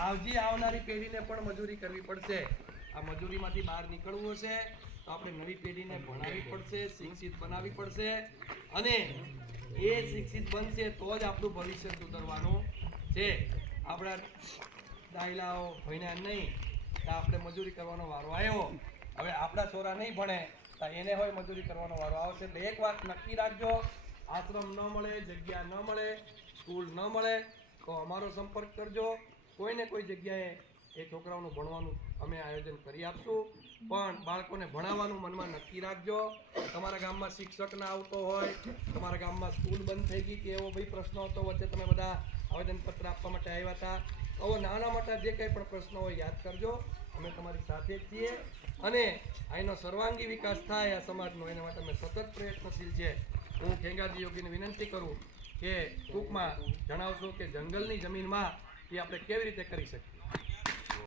આવજી આવનારી પેઢીને પણ મજૂરી કરવી પડશે. આ મજૂરીમાંથી બહાર નીકળવું હશે તો આપણે નવી પેઢીને ભણાવવી પડશે, શિક્ષિત બનાવવી પડશે. અને એ શિક્ષિત બનશે તો જ આપણું ભવિષ્ય સુધરવાનું છે. આપણા દાયલાઓ ભણ્યા નહીં તો આપણે મજૂરી કરવાનો વારો આવ્યો. હવે આપણા છોરા નહીં ભણે તો એને હોય મજૂરી કરવાનો વારો આવશે. એટલે એક વાત નક્કી રાખજો, આશ્રમ ન મળે, જગ્યા ન મળે, સ્કૂલ ન મળે, તો અમારો સંપર્ક કરજો. કોઈને કોઈ જગ્યાએ એ છોકરાઓનું ભણવાનું અમે આયોજન કરી આપશું. પણ બાળકોને ભણાવવાનું મનમાં નક્કી રાખજો. તમારા ગામમાં શિક્ષક ના આવતો હોય, તમારા ગામમાં સ્કૂલ બંધ થઈ ગઈ કે એવો ભાઈ પ્રશ્ન હતો વચ્ચે તમે બધા આવેદનપત્ર આપવા માટે આવ્યા હતા. આવો નાના મોટા જે કંઈ પણ પ્રશ્નો હોય યાદ કરજો. અમે તમારી સાથે જ છીએ. અને અહીંનો સર્વાંગી વિકાસ થાય આ સમાજનો, એના માટે અમે સતત પ્રયત્નશીલ છે. હું ખેંગાજી યોગીને વિનંતી કરું કે ટૂંકમાં જણાવશો કે જંગલની જમીનમાં એ આપણે કેવી રીતે કરી શકીએ?